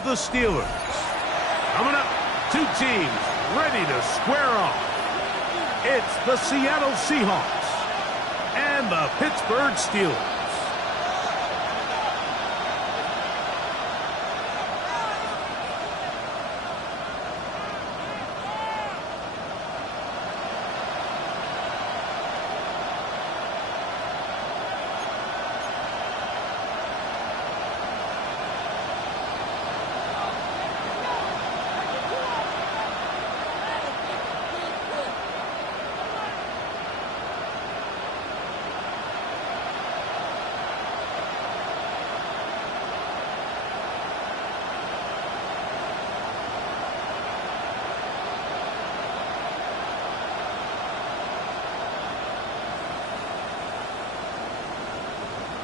of the Steelers. Coming up, two teams ready to square off. It's the Seattle Seahawks and the Pittsburgh Steelers.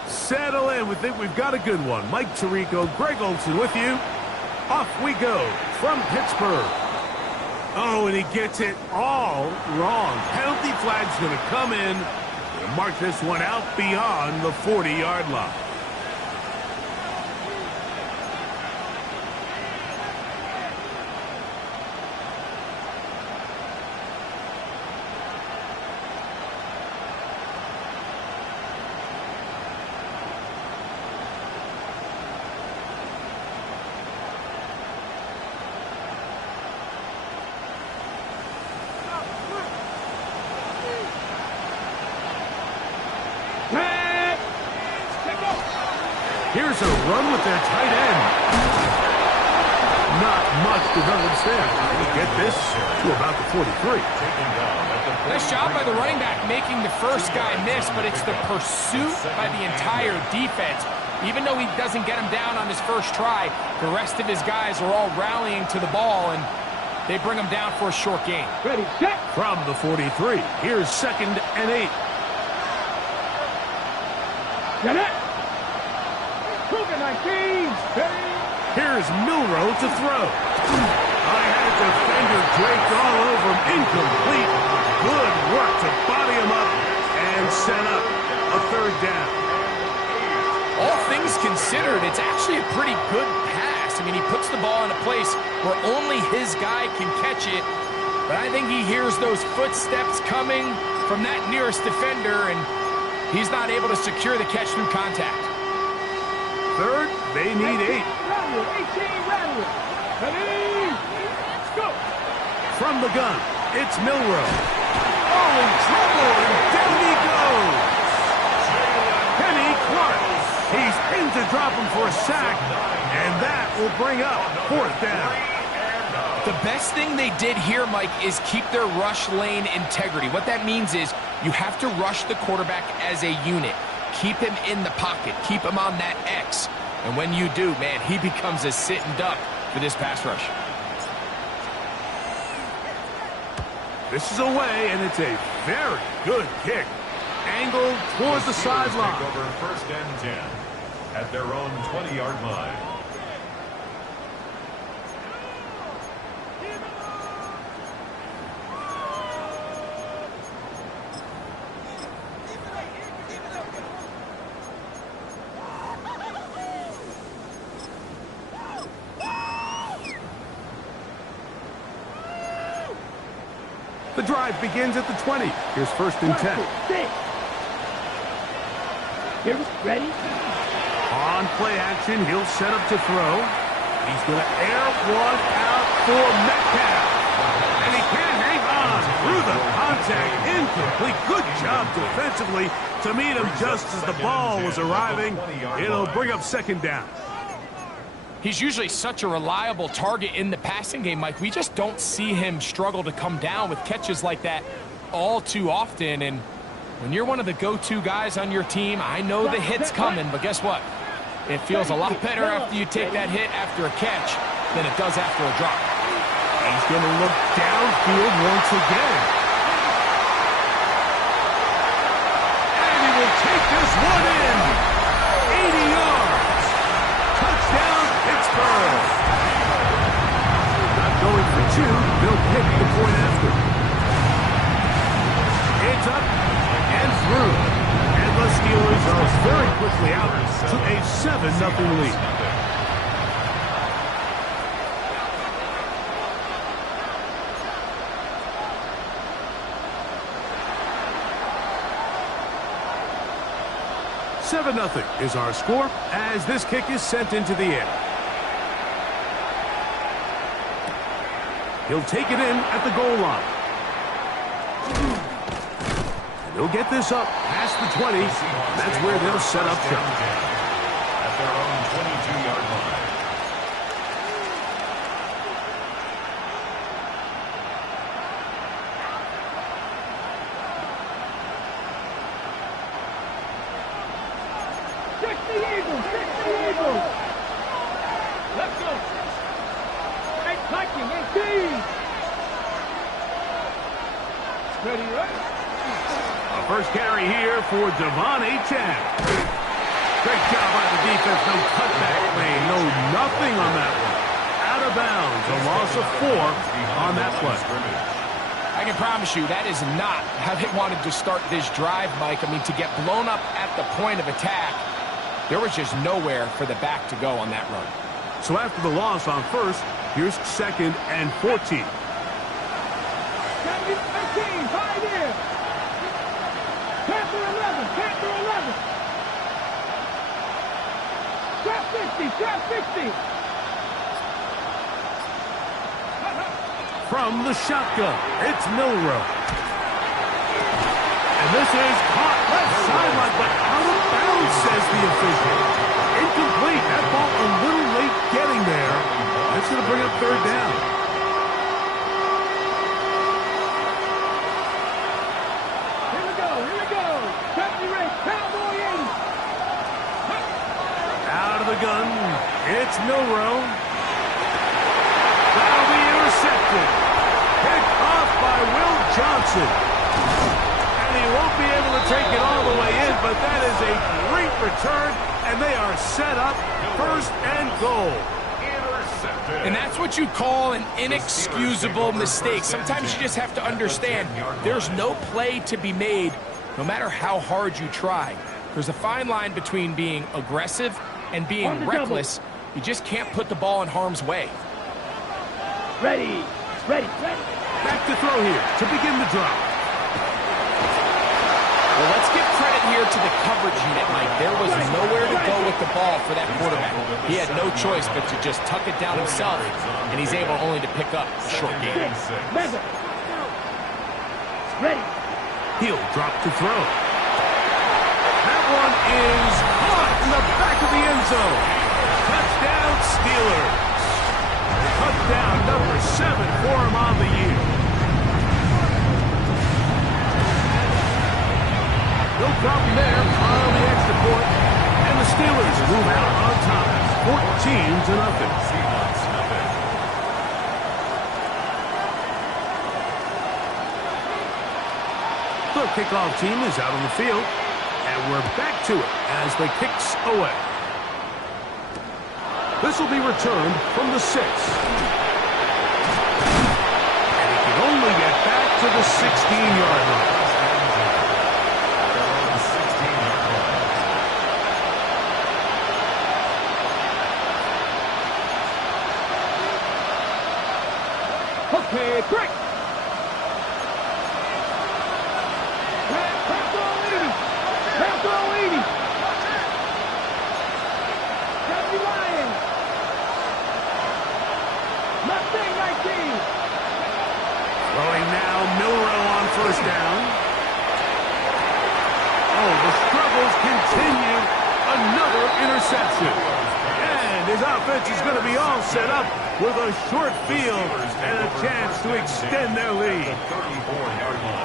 Settle in. We think we've got a good one. Mike Tirico, Greg Olsen with you. Off we go from Pittsburgh. Oh, and he gets it all wrong. Penalty flag's going to come in and mark this one out beyond the 40-yard line. Here's a run with their tight end. Not much developed there. We get this to about the 43. Nice job by the running back making the first guy miss, but it's the pursuit by the entire defense. Even though he doesn't get him down on his first try, the rest of his guys are all rallying to the ball, and they bring him down for a short gain. Ready, set. From the 43, here's 2nd and 8. Get it. Here's Milroe to throw. I had a defender draped all over him. Incomplete. Good work to body him up and set up a 3rd down. All things considered, it's actually a pretty good pass. I mean, he puts the ball in a place where only his guy can catch it. But I think he hears those footsteps coming from that nearest defender, and he's not able to secure the catch through contact. 3rd, they need 8. From the gun, it's Milroe. Oh, in trouble, and down he goes. Kenny Clark. He's pinned to drop him for a sack, and that will bring up 4th down. The best thing they did here, Mike, is keep their rush lane integrity. What that means is you have to rush the quarterback as a unit. Keep him in the pocket. Keep him on that X. And when you do, man, he becomes a sitting duck for this pass rush. This is away, and it's a very good kick. Angled toward the sideline. Take over 1st and 10 at their own 20-yard line. The drive begins at the 20. Here's 1st and 10. Here's ready. On play action, he'll set up to throw. He's going to air one out for Metcalf. And he can't hang on through the contact. Incomplete. Good job defensively to meet him just as the ball was arriving. It'll bring up 2nd down. He's usually such a reliable target in the passing game, Mike. We just don't see him struggle to come down with catches like that all too often. And when you're one of the go-to guys on your team, I know the hit's coming, but guess what? It feels a lot better after you take that hit after a catch than it does after a drop. He's going to look downfield once again. And he will take this one in. 80 yards. Touchdown, Pittsburgh. Not going for 2. They'll pick the point after. It's up and through. And the Steelers are very quickly out to a 7-0 lead. 7-0 is our score as this kick is sent into the air. He'll take it in at the goal line. And he'll get this up past the 20. That's where they'll set up shop. At their own 22-yard line. Check the Eagles! Check the Eagles! Let's go! Hey, Viking, hey, team! Ready, right? A first carry here for WK10. Great job by the defense. No cutback lane. No nothing on that one. Out of bounds. A loss of 4 on that play. I can promise you that is not how they wanted to start this drive, Mike. I mean, to get blown up at the point of attack, there was just nowhere for the back to go on that run. So after the loss on first, here's 2nd and 14. 13, high there! Panther 11, Panther 11! Trap 50, trap 50! From the shotgun, it's Milrow. And this is caught left sideline, but out of bounds, says the official. Incomplete. That ball a little late getting there. That's going to bring up 3rd down. Here we go, here we go! Deputy Ray, Cowboy 80! Out of the gun, it's Milrow. That'll be intercepted. Picked off by Will Johnson. And he won't be able to take it all the way in, but that is a great return, and they are set up 1st and goal. Intercepted. And that's what you call an inexcusable mistake. Sometimes you just have to understand there's no play to be made no matter how hard you try. There's a fine line between being aggressive and being reckless. You just can't put the ball in harm's way. Ready, ready, ready! Back to throw here to begin the drive. Well, let's give credit here to the coverage unit, Mike. There was nowhere to go with the ball for that quarterback. He had no choice but to just tuck it down himself, and he's able only to pick up a short gain. Leather! Ready! He'll drop to throw. That one is caught in the back of the end zone. Touchdown, Steelers. Touchdown number 7 for him on the year. No problem there on the extra point. And the Steelers move out on top, 14-0. The kickoff team is out on the field, and we're back to it as the kick's away. This will be returned from the 6. And he can only get back to the 16-yard line. Okay, quick! Throwing now, Milrow on first down. Oh, the struggles continue. Another interception. And his offense is going to be all set up with a short field and a chance to extend their lead.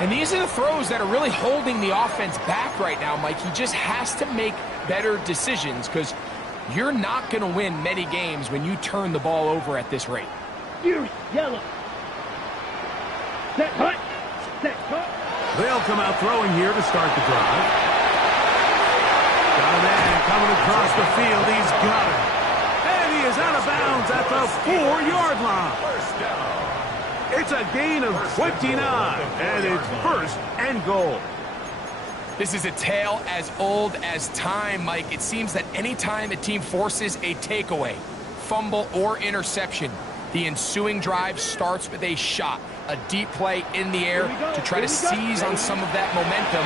And these are the throws that are really holding the offense back right now, Mike. He just has to make better decisions because you're not going to win many games when you turn the ball over at this rate. You're yellow. Set hut. Set hut. They'll come out throwing here to start the drive. Got a man coming across the field. He's got it. And he is out of bounds at the 4-yard line. First down. It's a gain of 29, and it's 1st and goal. This is a tale as old as time, Mike. It seems that anytime a team forces a takeaway, fumble, or interception, the ensuing drive starts with a shot, a deep play in the air to try to seize on some of that momentum.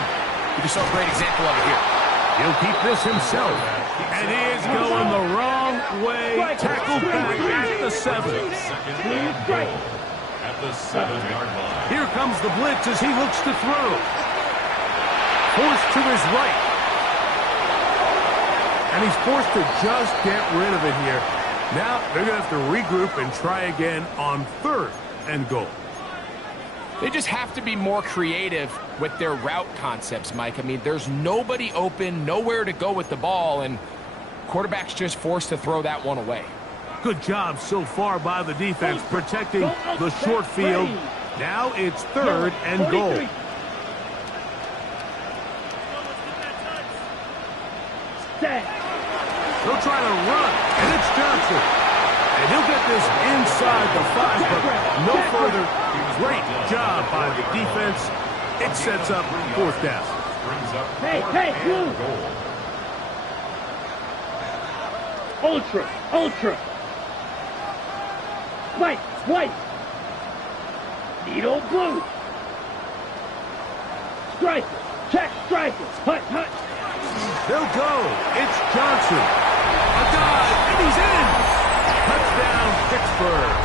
We just saw a great example of it here. He'll keep this himself. And he is going the wrong way. Tackled back at the 7. At the 7-yard line. Here comes the blitz as he looks to throw. Forced to his right. And he's forced to just get rid of it here. Now they're going to have to regroup and try again on 3rd and goal. They just have to be more creative with their route concepts, Mike. I mean, there's nobody open, nowhere to go with the ball, and quarterback's just forced to throw that one away. Good job so far by the defense protecting the short field. Now it's 3rd and goal. They'll try to run, and it's Johnson. And he'll get this inside the 5, but no further. Great job by the defense. It sets up 4th down. Hey, blue. Ultra. White. Needle blue. Striker. Check striker. Hut. They'll go. It's Johnson. A dive, and he's in. Touchdown, Pittsburgh.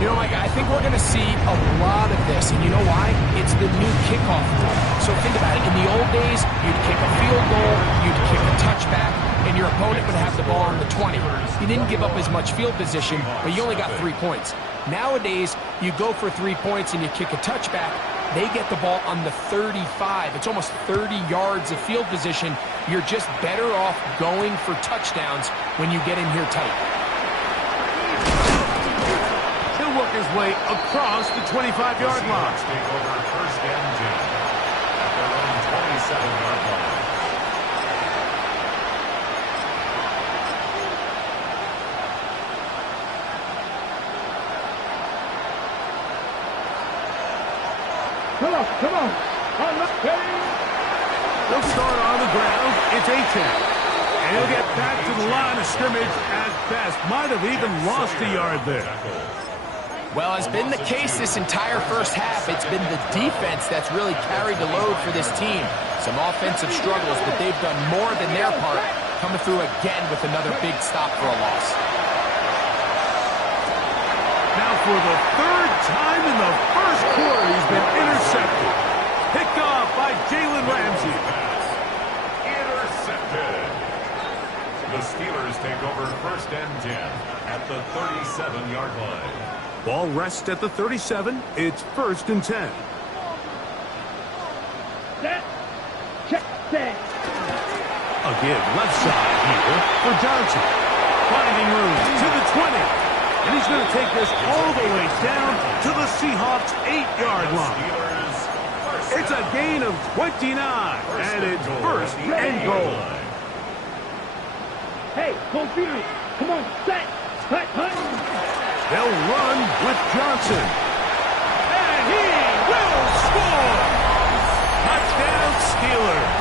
You know, Mike, I think we're going to see a lot of this, and you know why? It's the new kickoff rule. So think about it. In the old days, you'd kick a field goal, you'd kick a touchback, and your opponent would have the ball on the 20. You didn't give up as much field position, but you only got 3 points. Nowadays, you go for 3 points and you kick a touchback. They get the ball on the 35. It's almost 30 yards of field position. You're just better off going for touchdowns when you get in here tight. He'll work his way across the 25-yard line. Take over 1st and 10 at their own 27-yard line. Come on. They'll start on the ground. It's A-Check. And he'll get back to the line of scrimmage at best. Might have even lost a yard there. Well, as been the case this entire first half, it's been the defense that's really carried the load for this team. Some offensive struggles, but they've done more than their part, coming through again with another big stop for a loss. Now for the 3rd time in the first quarter, he's been intercepted. Picked off by Jalen Ramsey. Intercepted. The Steelers take over 1st and 10 at the 37-yard line. Ball rests at the 37. It's 1st and 10. Set. A give left side here for Johnson. Finding room to the 20. And he's going to take this all the way down to the Seahawks' 8-yard line. It's a gain of 29, and it's 1st and goal. Hey, confused. Come on, set. Hut. They'll run with Johnson. And he will score! Touchdown, Steelers.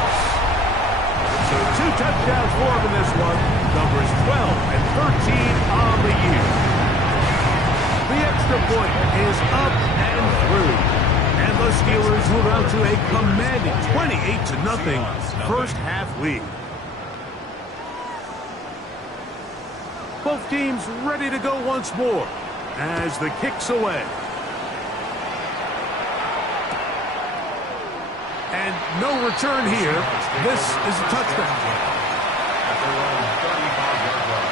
So 2 touchdowns for him in this one. Numbers 12 and 13 on the year. The extra point is up and through. And the Steelers move out to a commanding 28-0 first half lead. Both teams ready to go once more as the kick's away. And no return here. This is a touchdown. At their own 35-yard line.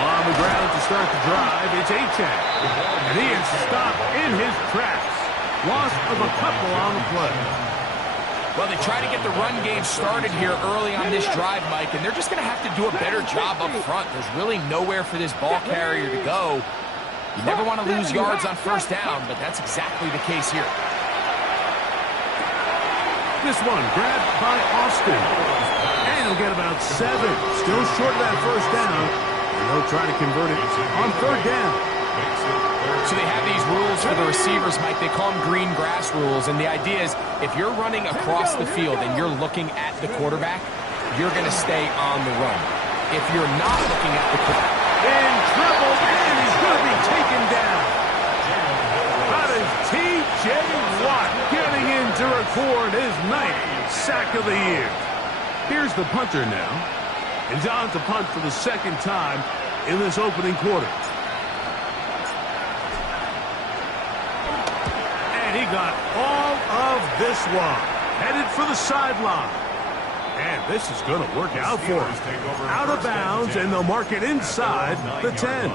On the ground to start the drive, it's A-Check. And he is stopped in his tracks. Loss of a couple on the play. Well, they try to get the run game started here early on this drive, Mike, and they're just going to have to do a better job up front. There's really nowhere for this ball carrier to go. You never want to lose yards on 1st down, but that's exactly the case here. This one grabbed by Austin. And he'll get about 7. Still short of that 1st down. And they'll try to convert it on 3rd down. Makes it 3rd So they have these rules for the receivers, Mike. They call them green grass rules. And the idea is if you're running across the field and you're looking at the quarterback, you're going to stay on the run. If you're not looking at the quarterback. In trouble, and he's going to be taken down. That is T.J. Watt getting in to record his 9th sack of the year. Here's the punter now. And on to punt for the second time in this opening quarter. And he got all of this one. Headed for the sideline. And this is going to work out for him. Out of bounds, and they'll mark it inside the 10.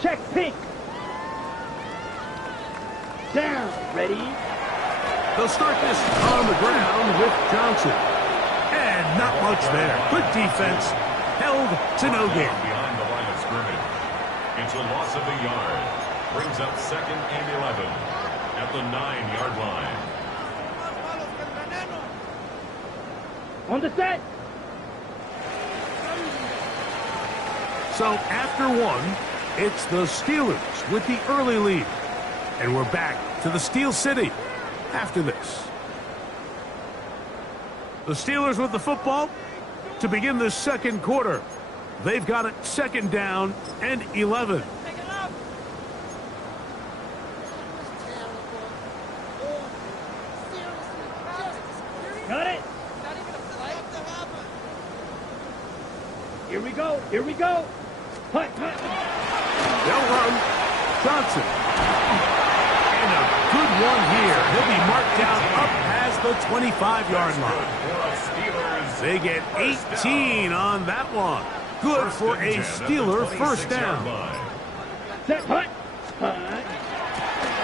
Check pink. Down. Ready? They'll start this on the ground with Johnson. And not much there. Good defense. Held to no gain. Behind the line of scrimmage. It's a loss of a yard. Brings up 2nd and 11 at the 9-yard line. On the set. So after one, it's the Steelers with the early lead. And we're back to the Steel City after this. The Steelers with the football to begin the second quarter. They've got it 2nd down and 11. Got it. Here we go. Here we go. Punt, punt. They'll run. Johnson. And a good one here. He'll be marked down up past the 25-yard line. They get 18 on that one. Good for a Steeler first down. Set, punt. Punt.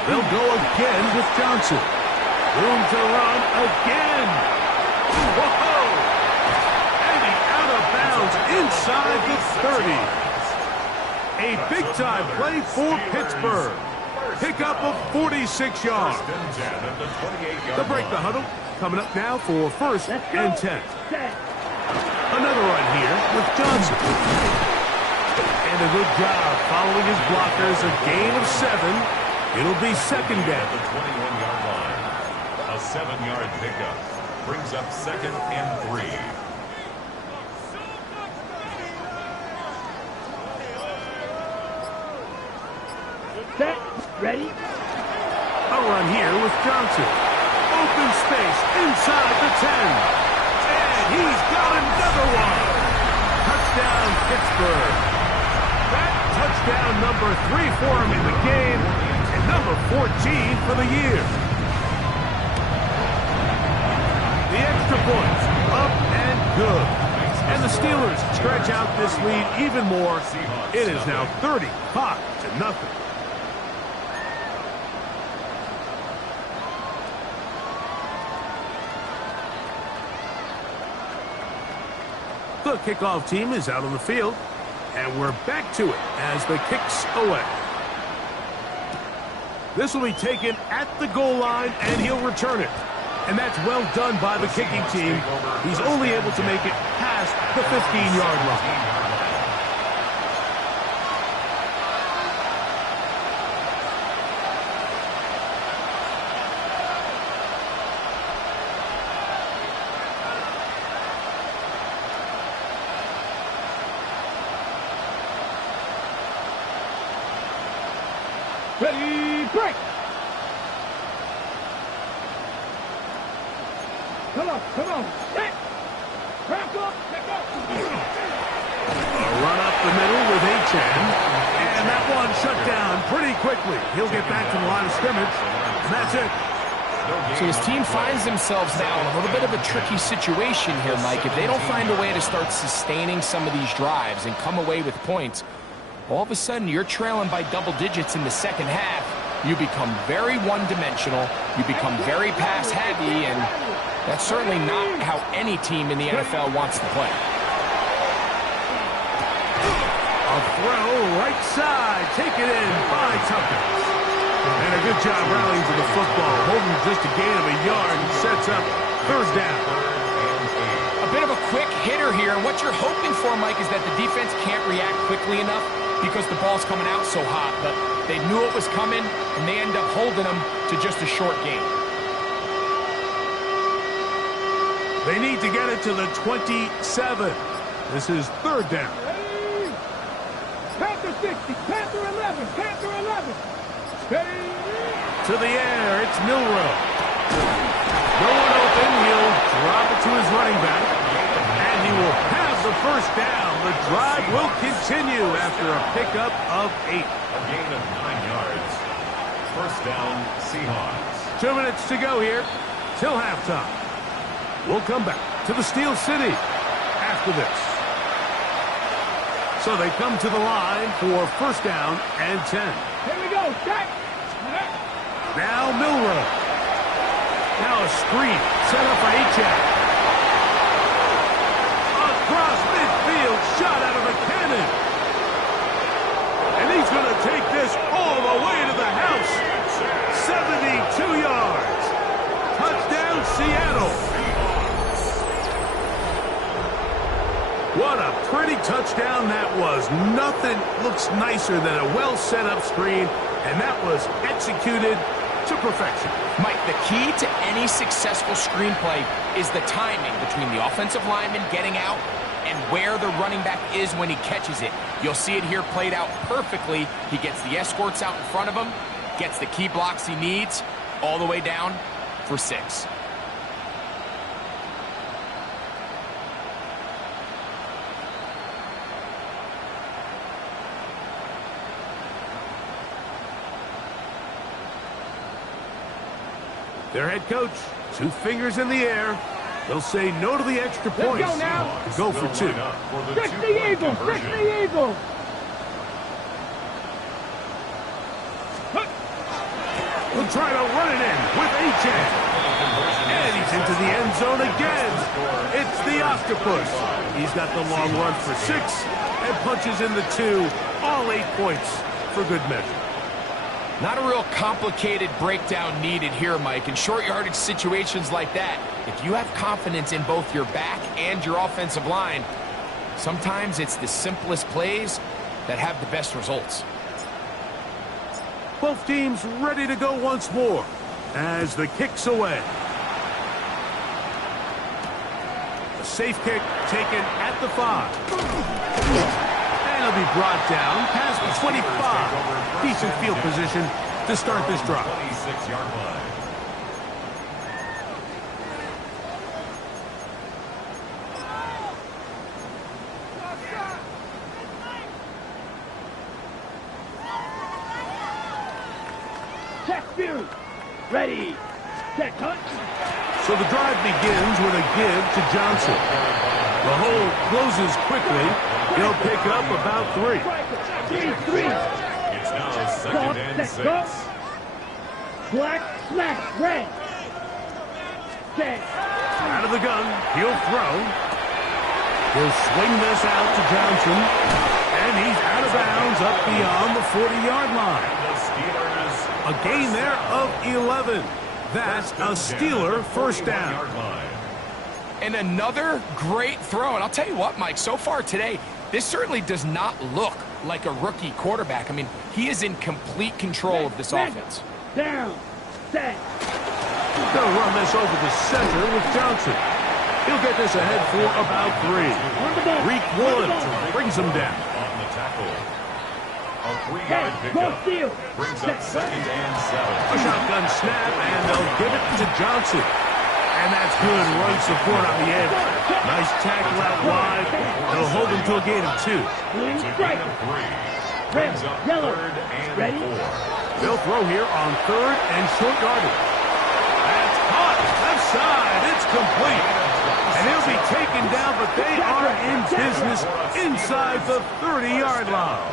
They'll go again with Johnson. Room to run again. Whoa! And he out of bounds inside the 30. A big-time play for Pittsburgh. Pickup of 46 yards. They'll break the huddle. Coming up now for 1st and 10. Another run here with Johnson. And a good job following his blockers. A gain of 7. It'll be 2nd down. The 21-yard line. A 7-yard pickup. Brings up 2nd and 3. Set. Ready? A run here with Johnson. Open space inside the 10. And he's got another one. Touchdown, Pittsburgh. That touchdown number 3 for him in the game. And number 14 for the year. The extra points up and good. And the Steelers stretch out this lead even more. It is now 35-0. The kickoff team is out on the field, and we're back to it as the kick's away. This will be taken at the goal line, and he'll return it. And that's well done by the kicking team. He's only able to make it past the 15-yard line. Ready, break! Come on, come on, set! Crack up, pick up! A run up the middle with H.N. And that one shut down pretty quickly. He'll get back to the line of scrimmage, and that's it. So his team finds themselves now in a little bit of a tricky situation here, Mike. If they don't find a way to start sustaining some of these drives and come away with points, all of a sudden you're trailing by double digits in the second half. You become very one-dimensional. You become very pass-heavy, and that's certainly not how any team in the NFL wants to play. A throw right side. Take it in by Tucker. And a good job rallying to the football. Holding just a gain of a yard and sets up first down. A bit of a quick hitter here, and what you're hoping for, Mike, is that the defense can't react quickly enough because the ball's coming out so hot, but they knew it was coming, and they end up holding them to just a short gain. They need to get it to the 27. This is third down. Panther 60, Panther 11, Panther 11. To the air, it's Milroe. No one open, he'll drop it to his running back, and he will have the first down. The drive will continue after a pickup of 8. A gain of 9 yards. First down, Seahawks. 2 minutes to go here till halftime. We'll come back to the Steel City after this. So they come to the line for first down and 10. Here we go, Jack. Now Milroe. Now a screen set up for Achane. Across midfield, shot out of a cannon. And he's going to take this all the way to the house. 72 yards. Touchdown, Seattle. What a pretty touchdown that was. Nothing looks nicer than a well-set-up screen, and that was executed to perfection. Mike, the key to any successful screenplay is the timing between the offensive lineman getting out and where the running back is when he catches it. You'll see it here played out perfectly. He gets the escorts out in front of him, gets the key blocks he needs, all the way down for 6. Their head coach, 2 fingers in the air. They'll say no to the extra points. Let's go now. Go for 2. Fix the Eagles, fix the Eagles. We'll try to run it in with Achane. And he's into the end zone again. It's the Octopus. He's got the long run for 6 and punches in the 2. All 8 points for good measure. Not a real complicated breakdown needed here, Mike. In short yardage situations like that, if you have confidence in both your back and your offensive line, sometimes it's the simplest plays that have the best results. Both teams ready to go once more as the kick's away. A safe kick taken at the 5. He'll be brought down past the 25. Decent field position to start this drive. 26-yard line. Check view. Ready. Check hunt. So the drive begins with a give to Johnson. The hole closes quickly. He'll pick up about 3. 3. It's now second and 6. Black, smash, red. Set. Out of the gun, he'll throw. He'll swing this out to Johnson. And he's out of bounds up beyond the 40-yard line. The Steelers. A gain there of 11. That's a Steeler first down. And another great throw. And I'll tell you what, Mike, so far today, this certainly does not look like a rookie quarterback. I mean, he is in complete control of this offense. Down. Set. They'll run this over the center with Johnson. He'll get this ahead for about 3. Reek Woods brings him down. On the tackle. A 3-yard pickup brings up second and 7. A shotgun snap, and they'll give it to Johnson. And that's good run support on the edge. Nice tackle out wide. It'll hold them to a gain of 2. It's a gain of 3. Brings up third and 4. They'll throw here on 3rd and short yardage. That's caught. Left side. It's complete. And he'll be taken down, but they are in business inside the 30-yard line.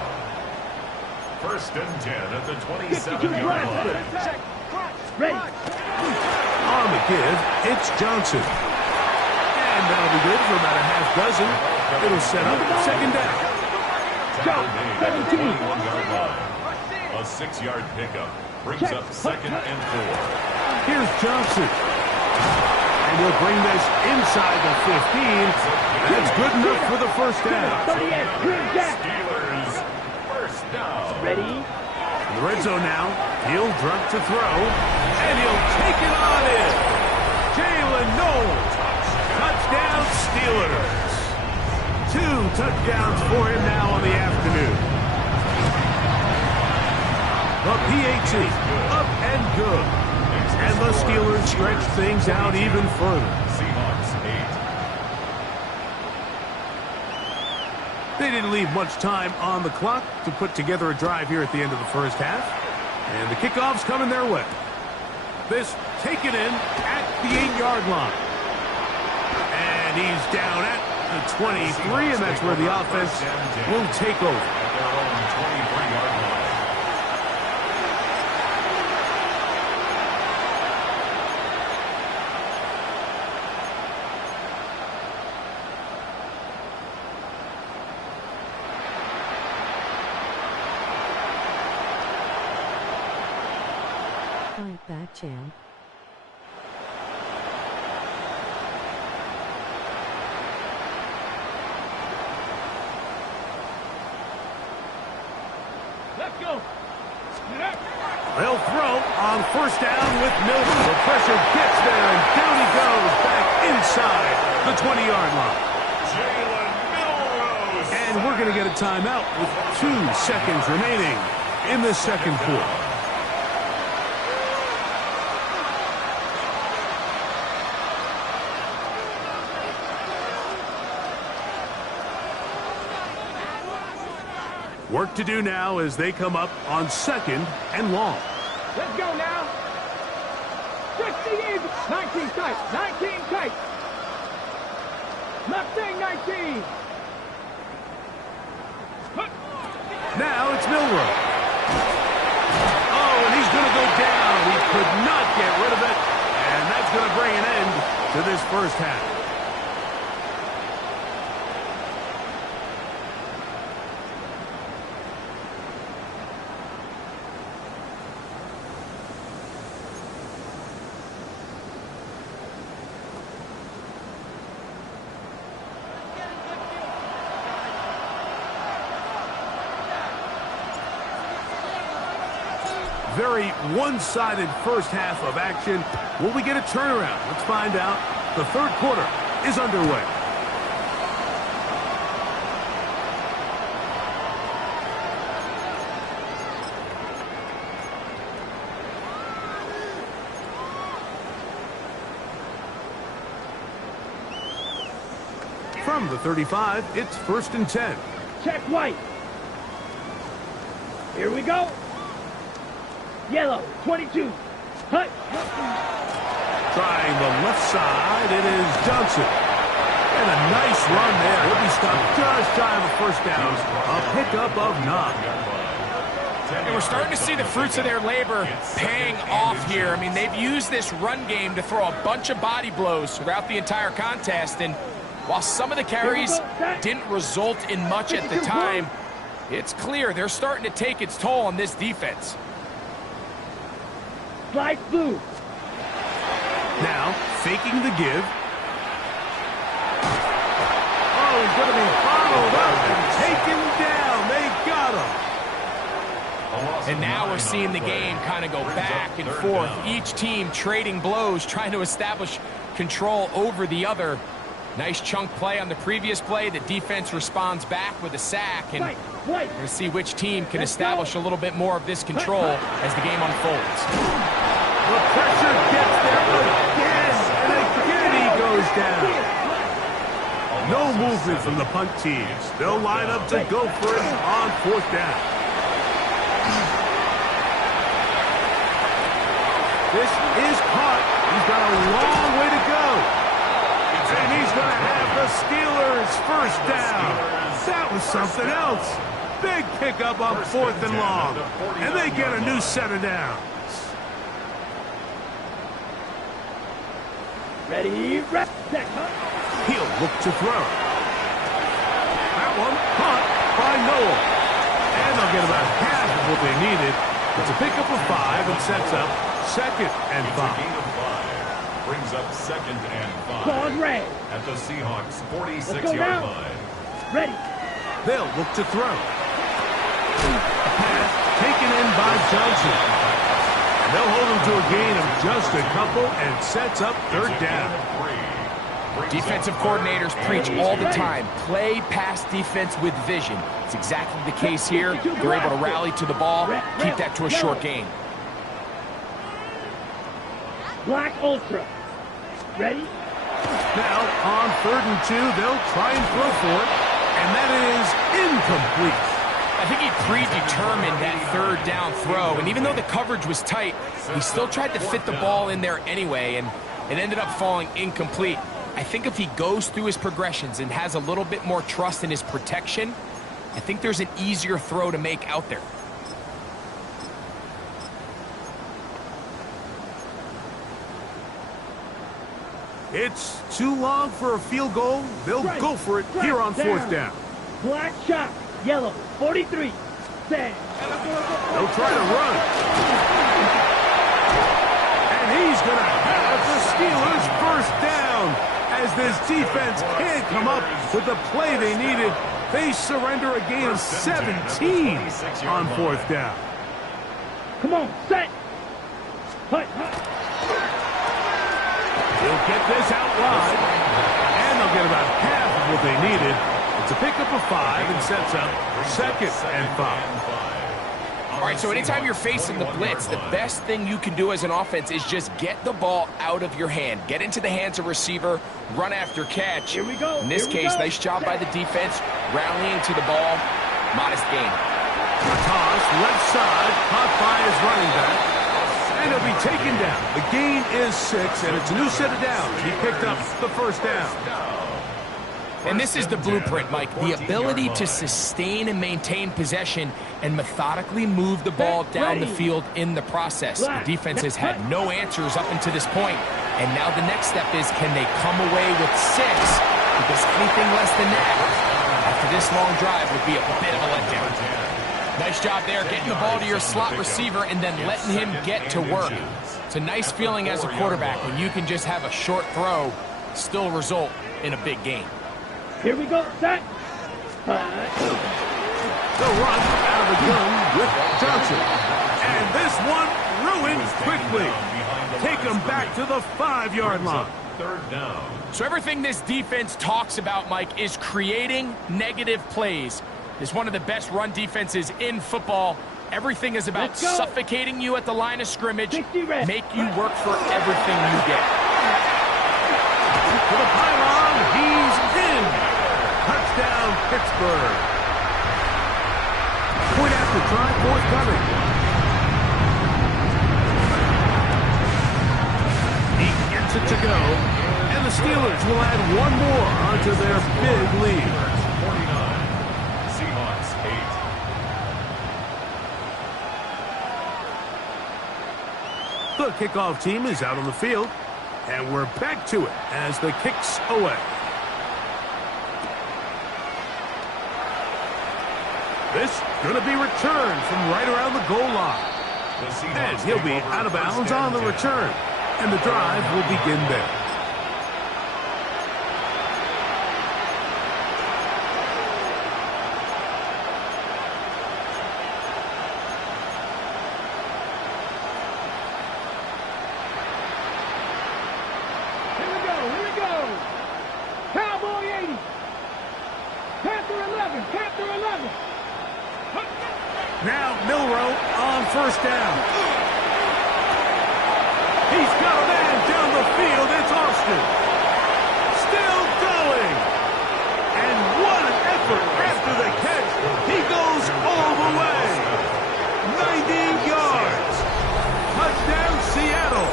First and 10 at the 27-yard line. Ready. On the give, it's Johnson. And that'll be good for about a half dozen. It'll set up second down. Tackle made at the 21-yard line. A 6-yard pickup brings up second and 4. Here's Johnson. And he'll bring this inside the 15. That's good enough for the first down. 38, green jack. Steelers, first down. Ready? In the red zone now. He'll drop to throw. And he'll take it on in. Jalen Knowles. Touchdown Steelers. 2 touchdowns for him now on the afternoon. The PAT up and good. And the Steelers stretch things out even further. Seahawks 8. They didn't leave much time on the clock to put together a drive here at the end of the first half. And the kickoff's coming their way. This taken in at the 8-yard line. And he's down at the 23, and that's where the offense will take over. At their own 23-yard line. Fight back, champ. Let's go. They'll throw on first down with Miller. The pressure gets there, and down he goes back inside the 20-yard line. Jalen Milrose. And we're going to get a timeout with 2 seconds remaining in the second quarter. Work to do now as they come up on 2nd and long. Let's go now. 60 Eagles. 19 tight. 19 tight. Left thing 19. Now it's Milroe. Oh, and he's going to go down. He could not get rid of it. And that's going to bring an end to this first half. Very one-sided first half of action. Will we get a turnaround? Let's find out. The third quarter is underway. From the 35, it's 1st and 10. Check white. Here we go. Yellow, 22. Hut. Trying the left side, it is Johnson. And a nice run there. He'll be stopped just shy of a first down. A pickup of 9. And we're starting to see the fruits of their labor paying off here. I mean, they've used this run game to throw a bunch of body blows throughout the entire contest. And while some of the carries didn't result in much at the time, it's clear they're starting to take its toll on this defense. Slide blue. Now, faking the give. Oh, he's going to be followed up and taken down. They got him. And now we're seeing the game kind of go back and forth. Each team trading blows, trying to establish control over the other. Nice chunk play on the previous play. The defense responds back with a sack. And we're going to see which team can establish a little bit more of this control as the game unfolds. The pressure gets there again, and again he goes down. No movement from the punt teams. They'll line up to go for it on 4th down. This is caught. He's got a long way to go. And he's going to have the Steelers first down. That was something else. Big pickup on 4th and long. And they get a new set of downs. Ready, rep, set, hunt. He'll look to throw. That one caught by Noel. And they'll get about half of what they needed. It's a pickup of 5 and sets up Second and It's a 5. gain of 5. Brings up second and 5. Ball's red. At the Seahawks' Let's go 46-yard now. line. Ready. They'll look to throw. Pass taken in by Johnson. And they'll hold him to a gain of just a couple and sets up third It's a gain down. of 3. Brings Defensive up coordinators third preach and all the 8. time, play pass defense with vision. It's exactly the case here. They're able to rally to the ball, keep that to a short gain. Black Ultra. Ready? Now, on 3rd and 2, they'll try and throw for it. And that is incomplete. I think he predetermined that third down throw, and even though the coverage was tight, he still tried to fit the ball in there anyway, and it ended up falling incomplete. I think if he goes through his progressions and has a little bit more trust in his protection, I think there's an easier throw to make out there. It's too long for a field goal. They'll go for it here on 4th down. Black shot. Yellow. 43. Stand. They'll try to run. And he's going to have the Steelers first down. As this defense can't come up with the play they needed, they surrender a gain of 17 on 4th down. Come on. Set. Hut, hut. He'll get this out wide, and they'll get about half of what they needed. It's a pickup of 5 and sets up 2nd and 5. All right, so anytime you're facing the blitz, the best thing you can do as an offense is just get the ball out of your hand. Get into the hands of receiver, run after catch. Here we go. In this case, nice job by the defense, rallying to the ball. Modest gain. A toss, left side, caught by his running back. And he'll be taken down. The gain is 6, and it's a new set of downs. He picked up the first down. And this is the blueprint, Mike. The ability to sustain and maintain possession and methodically move the ball down the field in the process. The defense has had no answers up until this point. And now the next step is, can they come away with 6? Because anything less than that, after this long drive, would be a bit of a letdown. Nice job there, getting the ball to your slot receiver and then letting him get to work. It's a nice feeling as a quarterback when you can just have a short throw, still result in a big gain. Here we go. Set. They'll run out of the gun with Johnson. And this one ruined quickly. Take him back to the 5-yard line. Third down. So everything this defense talks about, Mike, is creating negative plays. It's one of the best run defenses in football. Everything is about suffocating you at the line of scrimmage, make you work for everything you get. To the pylon, he's in. Touchdown, Pittsburgh. Point after try forthcoming. He gets it to go, and the Steelers will add one more onto their big lead. 49. Seahawks 8. The kickoff team is out on the field, and we're back to it as the kick's away. This going to be returned from right around the goal line. And he'll be out of bounds on the return, and the drive will begin there. Here we go. Here we go. Cowboy 80. Panther 11. Panther 11. Now Milrow on first down. He's got a man down the field. It's Austin. Still going. And what an effort after the catch. He goes all the way. 90 yards. Touchdown, Seattle.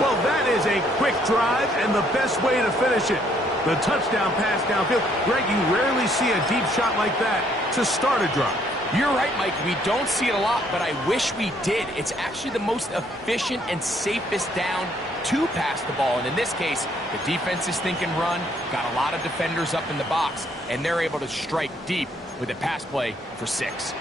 Well, that is a quick drive and the best way to finish it. The touchdown pass downfield. Greg, you rarely see a deep shot like that to start a drive. You're right, Mike. We don't see it a lot, but I wish we did. It's actually the most efficient and safest down to pass the ball. And in this case, the defense is thinking run, got a lot of defenders up in the box, and they're able to strike deep with a pass play for 6.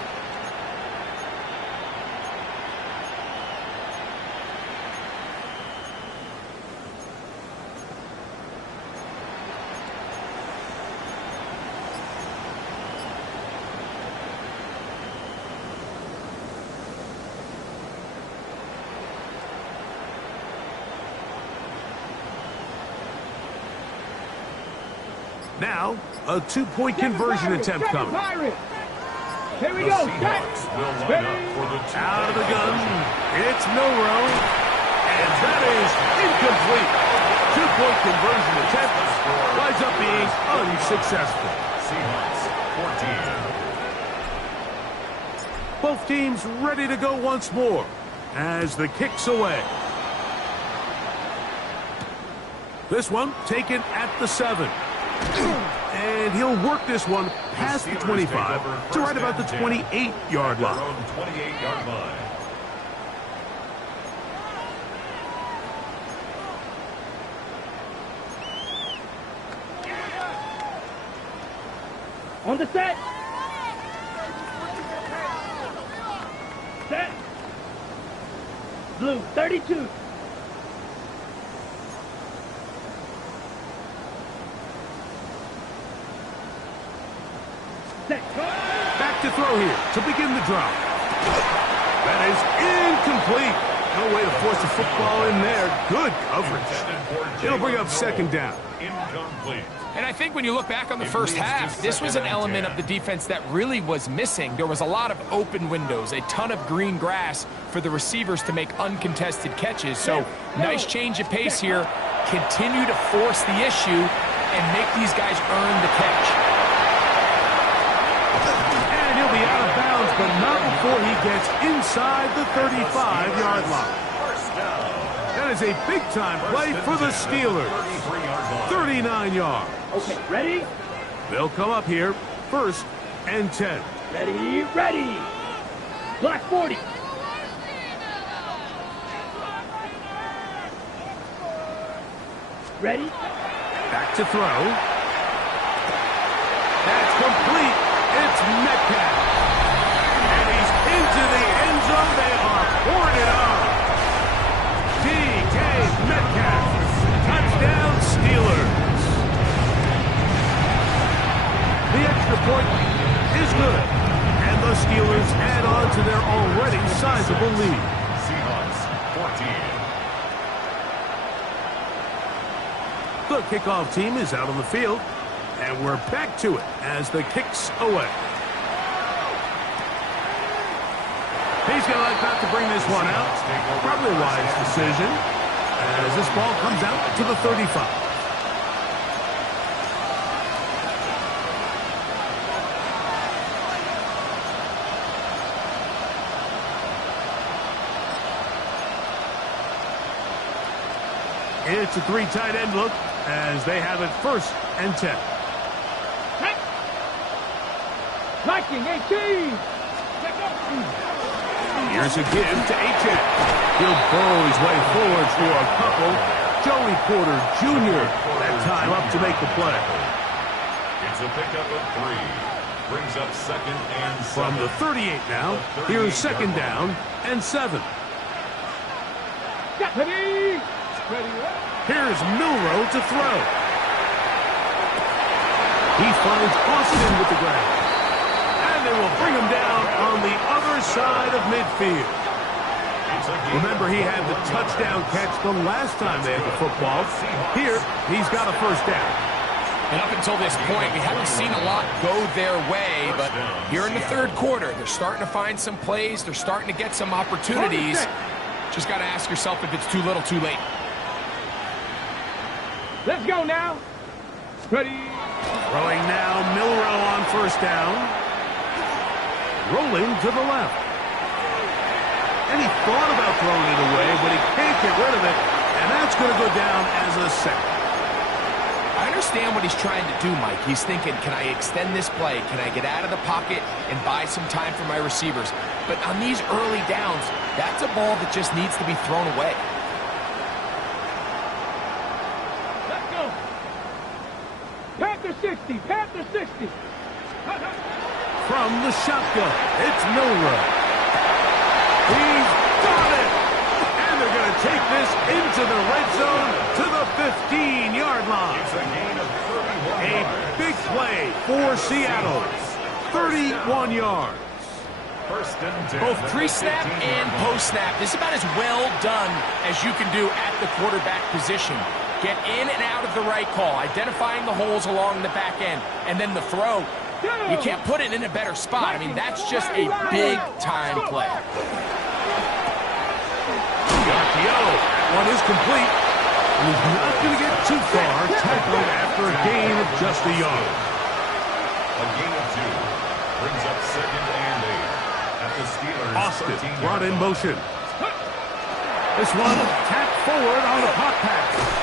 Now, a two-point conversion attempt coming. Here we The go. Seahawks will line up for the Out of the two-point gun, conversion. it's Milrow, and that is incomplete. Two-point conversion attempt winds up being unsuccessful. Seahawks 14. Both teams ready to go once more as the kick's away. This one taken at the 7. And he'll work this one past the 25 to right about the 28-yard line. Their own 28-yard line. On the set. Set. Blue, 32. Set. Back to throw here to begin the drop. That is incomplete. No way to force the football in there. Good coverage. It'll bring up second down. Incomplete. And I think when you look back on the first half, this was an element of the defense that really was missing. There was a lot of open windows, a ton of green grass for the receivers to make uncontested catches. So nice change of pace here. Continue to force the issue and make these guys earn the catch. And he'll be out of bounds, but not before he gets inside the 35-yard line. First down. That is a big-time play for the Steelers. 33-yard line. 39 yards. Okay, ready? They'll come up here, 1st and 10. Ready, ready. Block 40. Ready? Back to throw. That's complete. It's Metcalf. And he's into the end zone. They are pouring it on. DK Metcalf. Touchdown Steelers. The extra point is good. And the Steelers add on to their already sizable lead. Seahawks 14. The kickoff team is out on the field, and we're back to it as the kick's away. He's going to like not to bring this one out. Probably a wise decision as this ball comes out to the 35. It's a 3 tight end look as they have it 1st and 10. Liking 18. Here's a give to Aiken. He'll burrow his way forward for a couple. Joey Porter Jr. that time up to make the play. It's a pickup of 3. Brings up 2nd and 7. From the 38 now, here's 2nd down and 7. Ready? Ready? Here's Milrow to throw. He finds Austin with the ground. And they will bring him down on the other side of midfield. Remember, he had the touchdown catch the last time they had the football. Here, he's got a 1st down. And up until this point, we haven't seen a lot go their way, but here in the 3rd quarter, they're starting to find some plays. They're starting to get some opportunities. Just got to ask yourself if it's too little, too late. Let's go now. Ready? Throwing now, Milrow on 1st down. Rolling to the left. And he thought about throwing it away, but he can't get rid of it. And that's going to go down as a sack. I understand what he's trying to do, Mike. He's thinking, can I extend this play? Can I get out of the pocket and buy some time for my receivers? But on these early downs, that's a ball that just needs to be thrown away. Let's go. Panther 60. Panther 60. From the shotgun, it's Milrow. He's got it! And they're going to take this into the red zone to the 15-yard line. It's a gain of 31 A yards. big play for Seattle. 31 yards. 1st and 10. Both pre-snap and post-snap, this is about as well done as you can do at the quarterback position. Get in and out of the right call, identifying the holes along the back end, and then the throw. You can't put it in a better spot. I mean, that's just a big-time play. The RPO. That one is complete. And he's not going to get too far, tackled after a gain of just a yard. A gain of 2 brings up 2nd and 8 at the Steelers' Austin 13-yard brought in line. motion. This one tapped forward on a pop pass.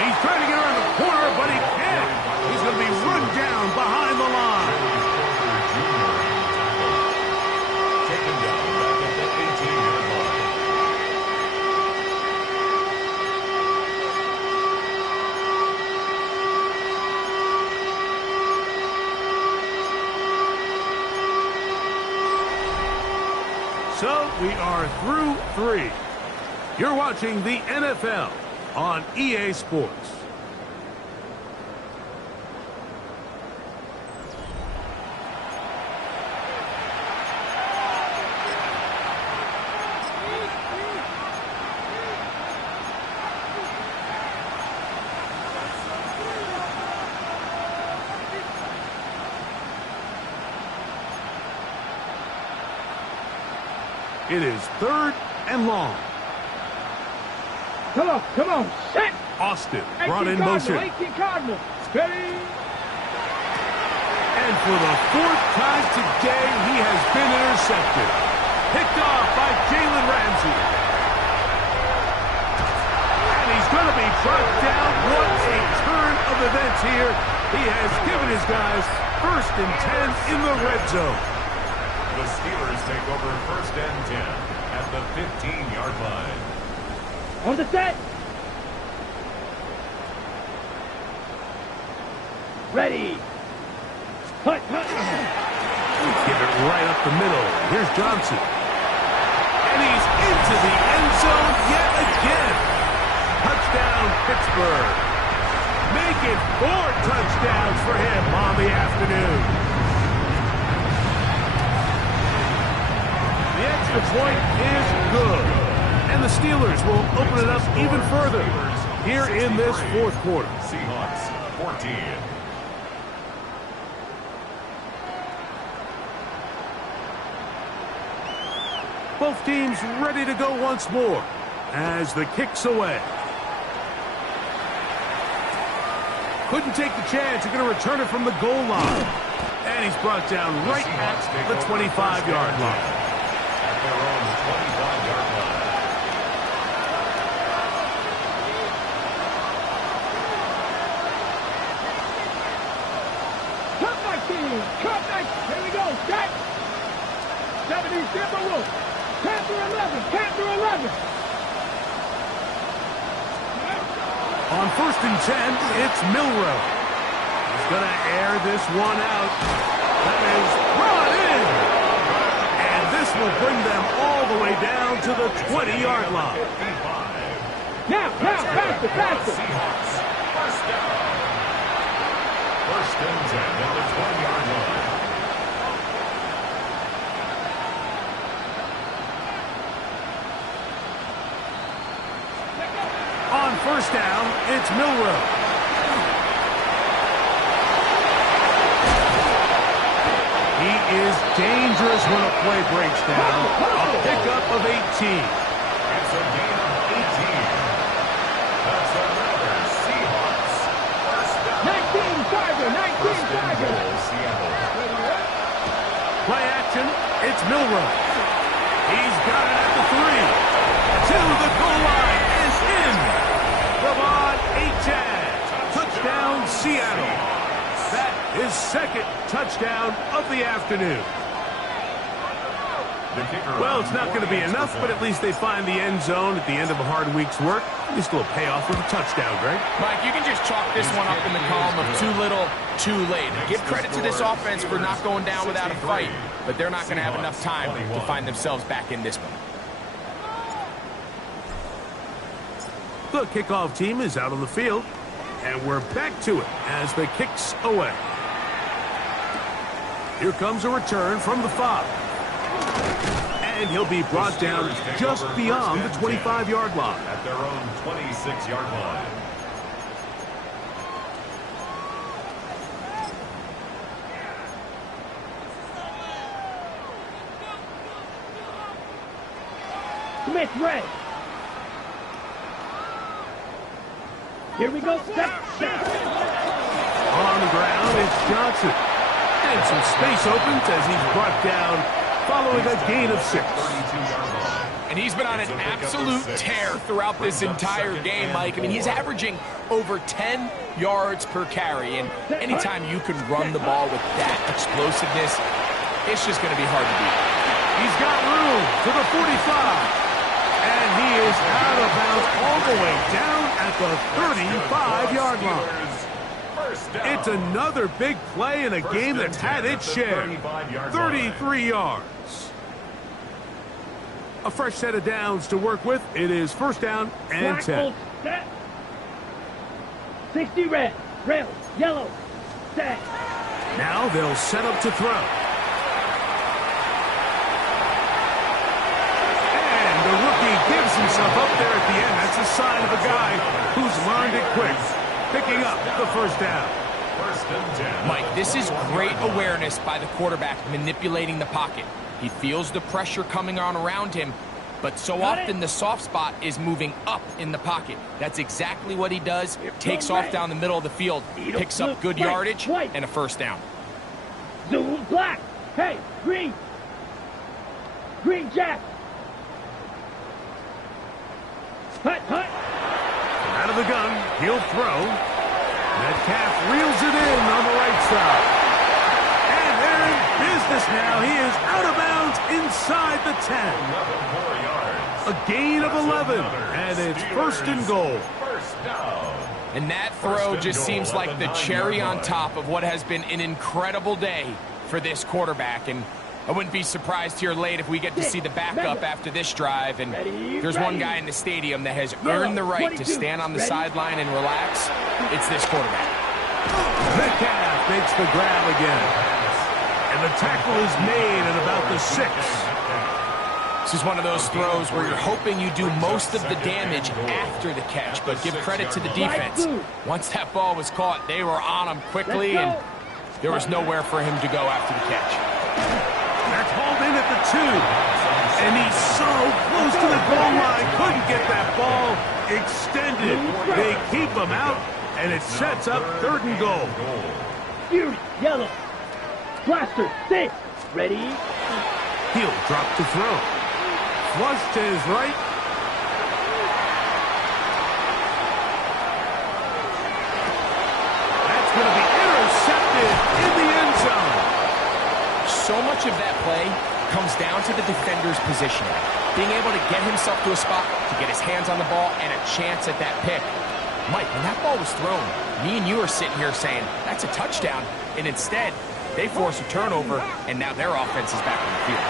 He's trying to get around the corner, but he can't. He's going to be run down behind the line. Taken down back at the 18-yard line. So we are through 3. You're watching the NFL on EA Sports. It is 3rd and long. Come on, set. Austin 18 brought in Cardinal, motion. 18 Cardinal. Ready? And for the 4th time today, he has been intercepted. Picked off by Jalen Ramsey. And he's going to be brought down. What a turn of events here. He has given his guys 1st and 10 in the red zone. The Steelers take over 1st and 10 at the 15-yard line. On the set. Ready. Hut. Give it right up the middle. Here's Johnson. And he's into the end zone yet again. Touchdown, Pittsburgh. Make it 4 touchdowns for him on the afternoon. The extra point is good. And the Steelers will open it up even further here in this 4th quarter. Seahawks 14. Both teams ready to go once more as the kick's away. Couldn't take the chance. You're going to return it from the goal line. And he's brought down right at the 25-yard line. At their own 25-yard line. Cut back. Here we go. Set. 70 Timberwolves. Panther 11. Panther 11. On 1st and 10, it's Milrow. He's going to air this one out. That is brought in. And this will bring them all the way down to the 20-yard line. Now, faster. Seahawks 1st down. 1st and 10 at the 20-yard line. On 1st down, it's Milrow. He is dangerous when a play breaks down. A pickup of 18. It's a gain of 18. That's another Seahawks 1st down. 19 Tiger. 19 1st and Tiger. goal, Seattle. Play action, it's Milrow. He's got it at the 3. To the goal line is in. Ramon Achaz. Touchdown, Seattle. That is 2nd touchdown of the afternoon. The kicker Well, it's on not going to be 4 enough, but at least they find the end zone at the end of a hard week's work. At least it'll pay off with a touchdown, Greg. Mike, you can just chalk this one up in the column of too little, too late. Give credit to this offense for not going down without a fight, but they're not going to have enough time to find themselves back in this one. The kickoff team is out on the field, and we're back to it as the kick's away. Here comes a return from the 5. And he'll be brought down just beyond the 25-yard line. At their own 26-yard line. Smith red. Here we go. Step. On the ground, it's Johnson. And some space opens as he's brought down following a gain of 6. And he's been on an absolute tear throughout this entire game, Mike. I mean, he's averaging over 10 yards per carry. And anytime you can run the ball with that explosiveness, it's just going to be hard to beat. He's got room to the 45. And he is out of bounds all the way down at the 35-yard line. It's another big play in a game that's had its share. 33 yards. A fresh set of downs to work with. It is first down and 10. 60 red, rail, yellow, set. Now they'll set up to throw. And the rookie gives himself up there at the end. That's a sign of a guy who's learned it quick. Picking up the first down. Mike, this is great awareness by the quarterback manipulating the pocket. He feels the pressure coming on around him, but so often the soft spot is moving up in the pocket. That's exactly what he does. Takes off down the middle of the field, picks up good yardage, and a first down. Zoom black. Hey, green. Green jack. Hut. Out of the gun, he'll throw. Metcalf reels it in on the right side. And they're in business now. He is out of bounds inside the 10. A gain of 11, and it's first and goal. And that throw just seems like the cherry on top of what has been an incredible day for this quarterback. And I wouldn't be surprised here late if we get to see the backup after this drive. And there's one guy in the stadium that has earned the right to stand on the sideline and relax. It's this quarterback. Metcalf makes the grab again. And the tackle is made at about the 6. This is one of those throws where you're hoping you do most of the damage after the catch, but give credit to the defense. Once that ball was caught, they were on him quickly, and there was nowhere for him to go after the catch. That's hauled in at the 2. And he's so close to the goal line. Couldn't get that ball extended. They keep him out, and it sets up third and goal. Fury, yellow. Blaster, 6. Ready? He'll drop to throw. Flush to his right. That's going to be intercepted in the end zone. So much of that play comes down to the defender's positioning. Being able to get himself to a spot, to get his hands on the ball, and a chance at that pick. Mike, when that ball was thrown, me and you are sitting here saying, that's a touchdown. And instead, they force a turnover, and now their offense is back on the field.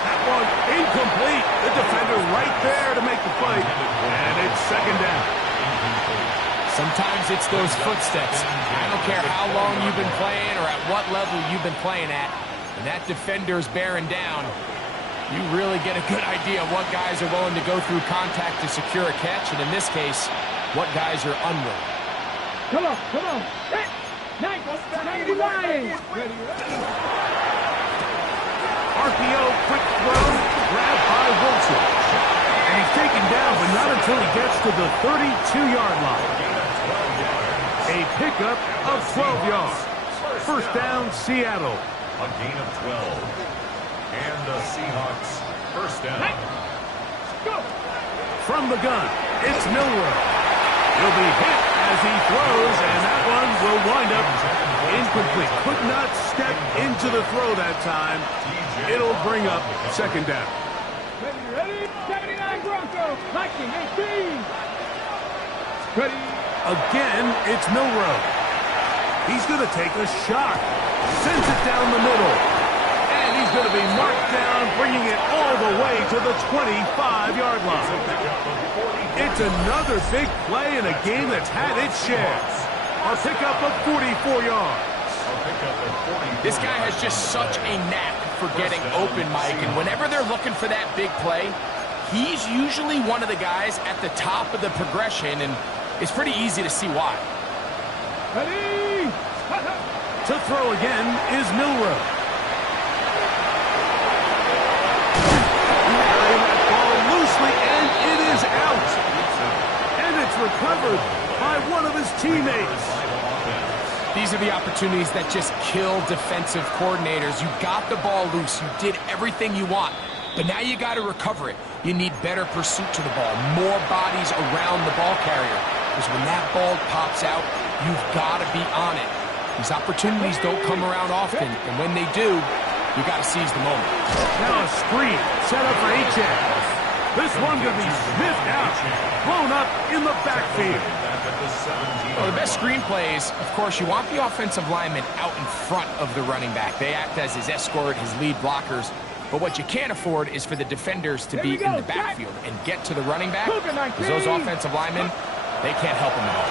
That one incomplete. The defender right there to make the play. And it's second down. Sometimes it's those footsteps. I don't care how long you've been playing or at what level you've been playing at. And that defender's bearing down. You really get a good idea of what guys are willing to go through contact to secure a catch. And in this case, what guys are unwilling. Come on. 99. RPO, quick throw, grabbed by Wilson. And he's taken down, but not until he gets to the 32-yard line. A pickup of 12 yards. First down, Seattle. A gain of 12. And the Seahawks first down. Go. From the gun, it's Milroe. He'll be hit as he throws, and that one will wind up incomplete. Could not step into the throw that time. It'll bring up second down. Ready? 79 Broncos. Lightning 18. Ready? Again, it's Milroe. He's going to take a shot. Sends it down the middle. And he's going to be marked down, bringing it all the way to the 25-yard line. It's another big play in a game that's had its share. A pickup of 44 yards. This guy has just such a knack for getting open, Mike, and whenever they're looking for that big play, he's usually one of the guys at the top of the progression, and it's pretty easy to see why. Ready? To throw again is Milroe. These are the opportunities that just kill defensive coordinators. You got the ball loose. You did everything you want. But now you got to recover it. You need better pursuit to the ball, more bodies around the ball carrier. Because when that ball pops out, you've got to be on it. These opportunities don't come around often, and when they do, you got to seize the moment. Now a screen set up for HF. This one could be sniffed out, blown up in the backfield. Well, the best screen plays, of course, you want the offensive lineman out in front of the running back. They act as his escort, his lead blockers. But what you can't afford is for the defenders to be in the backfield and get to the running back, because those offensive linemen, they can't help him at all.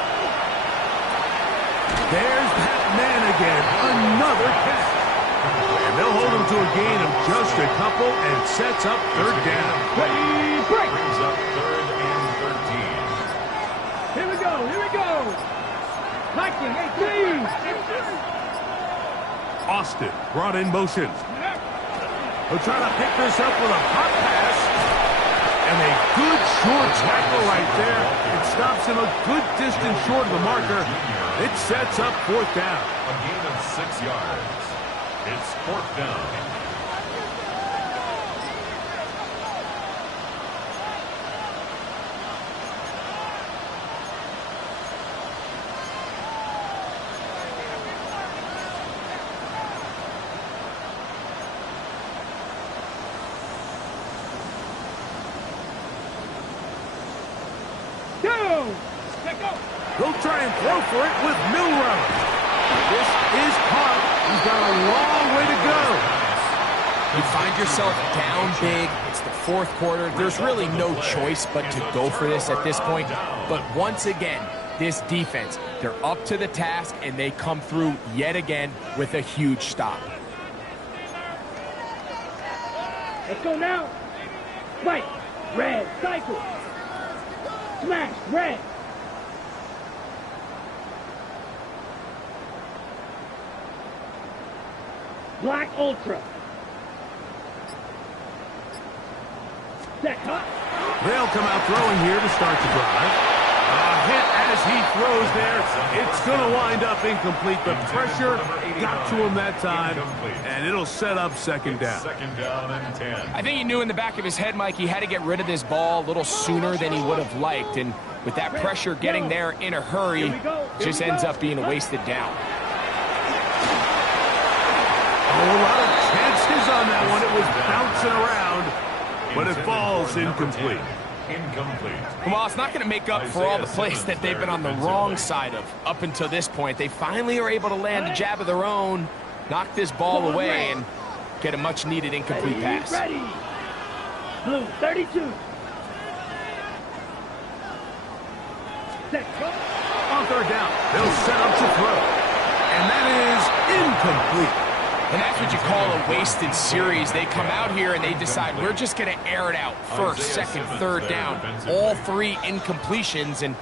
There's that man again, another catch. And they'll hold him to a gain of just a couple and sets up third down. Ready, break. Brings up 3rd and 13. Here we go, here we go. Hiking, 18. Austin brought in motion. He'll try to pick this up with a hot pass. And a good short tackle right there. It stops him a good distance short of the marker. It sets up 4th down. A gain of 6 yards. It's 4th down. He'll try and throw for it with Milrow. This is caught. He's got a long way to go. You find yourself down big. It's the 4th quarter. There's really no choice but to go for this at this point. But once again, this defense, they're up to the task, and they come through yet again with a huge stop. Let's go now. Fight. Red. Cycle. Smash. Red. Black Ultra. Set cut. They'll come out throwing here to start the drive. A hit as he throws there. It's going to wind up incomplete. The pressure got to him that time, and it'll set up 2nd down. 2nd down and 10. I think he knew in the back of his head, Mike, he had to get rid of this ball a little sooner than he would have liked. And with that pressure getting there in a hurry, it just ends up being a wasted down. Oh, a lot of chances on that one. It was bouncing around, but it falls incomplete. Well, it's not going to make up for all the plays that they've been on the wrong side of up until this point. They finally are able to land a jab of their own, knock this ball away, and get a much-needed incomplete pass. Ready. Blue, 32. Set cut. On 3rd down, they'll set up to throw. And that is incomplete. And that's what you call a wasted series. They come out here and they decide, we're just going to air it out. 1st, 2nd, 3rd down. All 3 incompletions, and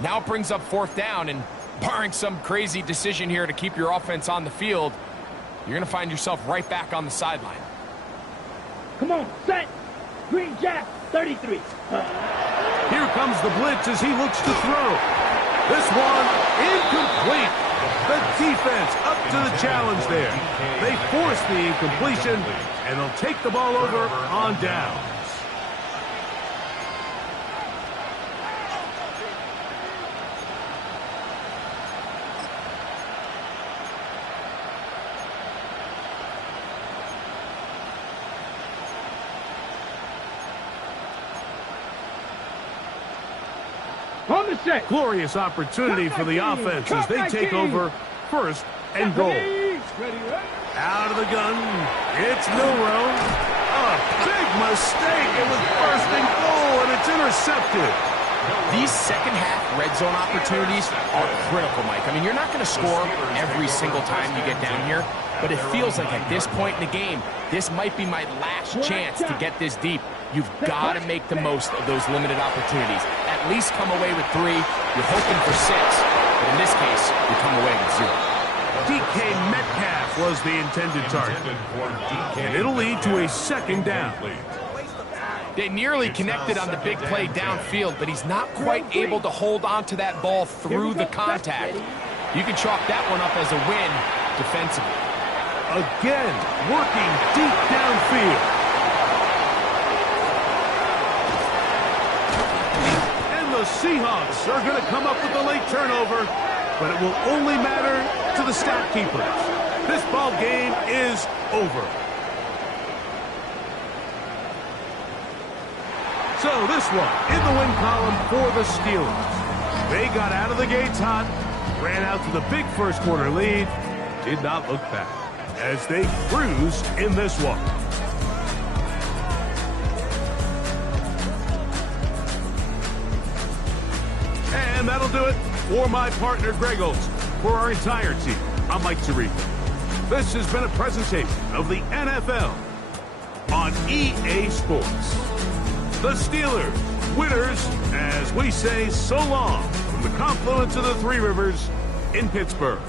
now it brings up 4th down. And barring some crazy decision here to keep your offense on the field, you're going to find yourself right back on the sideline. Come on, set. Green Jack, 33. Here comes the blitz as he looks to throw. This one incomplete. The defense up to the challenge there. They force the incompletion, and they'll take the ball over on downs. On the set. Glorious opportunity for the offense as they take over 1st and goal. Out of the gun, it's Milrow. A big mistake. It was 1st and goal, and it's intercepted. These second-half red zone opportunities are critical, Mike. I mean, you're not going to score every single time you get down here, but it feels like at this point in the game, this might be my last chance to get this deep. You've got to make the most of those limited opportunities. At least come away with 3. You're hoping for 6, but in this case, you come away with 0. DK Metcalf was the intended target, and it'll lead to a 2nd down. They nearly connected on the big play downfield, but he's not quite able to hold on to that ball through the contact. You can chalk that one up as a win defensively. Again, working deep downfield. And the Seahawks are going to come up with the late turnover, but it will only matter to the stat keepers. This ball game is over. So this one in the win column for the Steelers. They got out of the gates hot, ran out to the big first quarter lead, did not look back as they cruised in this one. And that'll do it for my partner Greg Olson. For our entire team, I'm Mike Tirico. This has been a presentation of the NFL on EA Sports. The Steelers, winners, as we say so long from the confluence of the Three Rivers in Pittsburgh.